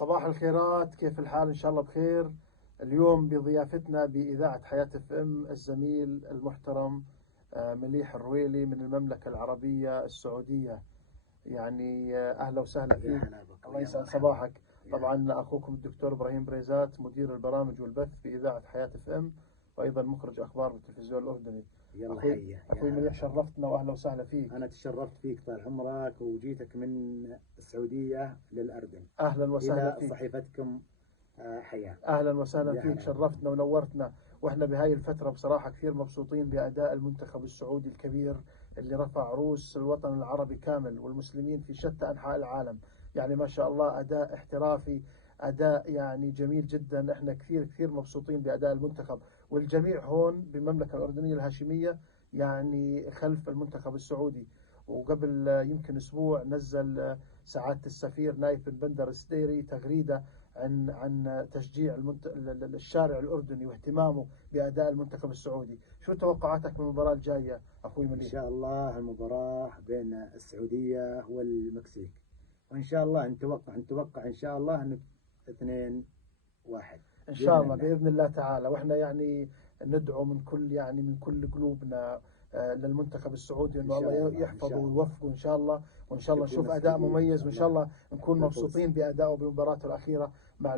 صباح الخيرات، كيف الحال؟ إن شاء الله بخير. اليوم بضيافتنا بإذاعة حياة اف ام الزميل المحترم مليح الرويلي من المملكة العربية السعودية. يعني أهلا وسهلا يا فيك. هلا بك الله ويا يسعد مرحبا. صباحك. طبعا أخوكم الدكتور إبراهيم بريزات، مدير البرامج والبث بإذاعة حياة اف ام، وأيضا مخرج أخبار بالتلفزيون الأردني. يلا أخوي حيا يا أخوي هلا. مليح، شرفتنا وأهلا وسهلا فيك. أنا تشرفت فيك طال عمرك، وجيتك من السعودية للأردن أهلا وسهلا إلى فيك. صحيفتكم. حياة. اهلا وسهلا يا فيك، هلا. شرفتنا ونورتنا. واحنا بهاي الفتره بصراحه كثير مبسوطين باداء المنتخب السعودي الكبير اللي رفع رؤوس الوطن العربي كامل والمسلمين في شتى انحاء العالم. يعني ما شاء الله اداء احترافي، اداء يعني جميل جدا. احنا كثير كثير مبسوطين باداء المنتخب، والجميع هون بالمملكه الاردنيه الهاشميه يعني خلف المنتخب السعودي. وقبل يمكن اسبوع نزل سعاده السفير نايف بن بندر السديري تغريده عن تشجيع الشارع الأردني واهتمامه بأداء المنتخب السعودي. شو توقعاتك من المباراة الجاية أخوي إن مليح؟ شاء الله المباراة بين السعودية والمكسيك، وإن شاء الله نتوقع إن شاء الله أنه 2-1 إن شاء بإذن الله الله. بإذن الله تعالى. وإحنا يعني ندعو من كل قلوبنا للمنتخب السعودي إن إنه شاء الله الله إن يحفظه شاء الله ويوفقه إن شاء الله. وإن شاء الله تكون نشوف أداء السعودية إن مميز، شاء وإن شاء الله الله نكون بالفوز. مبسوطين بأدائه بمباراته الأخيرة مع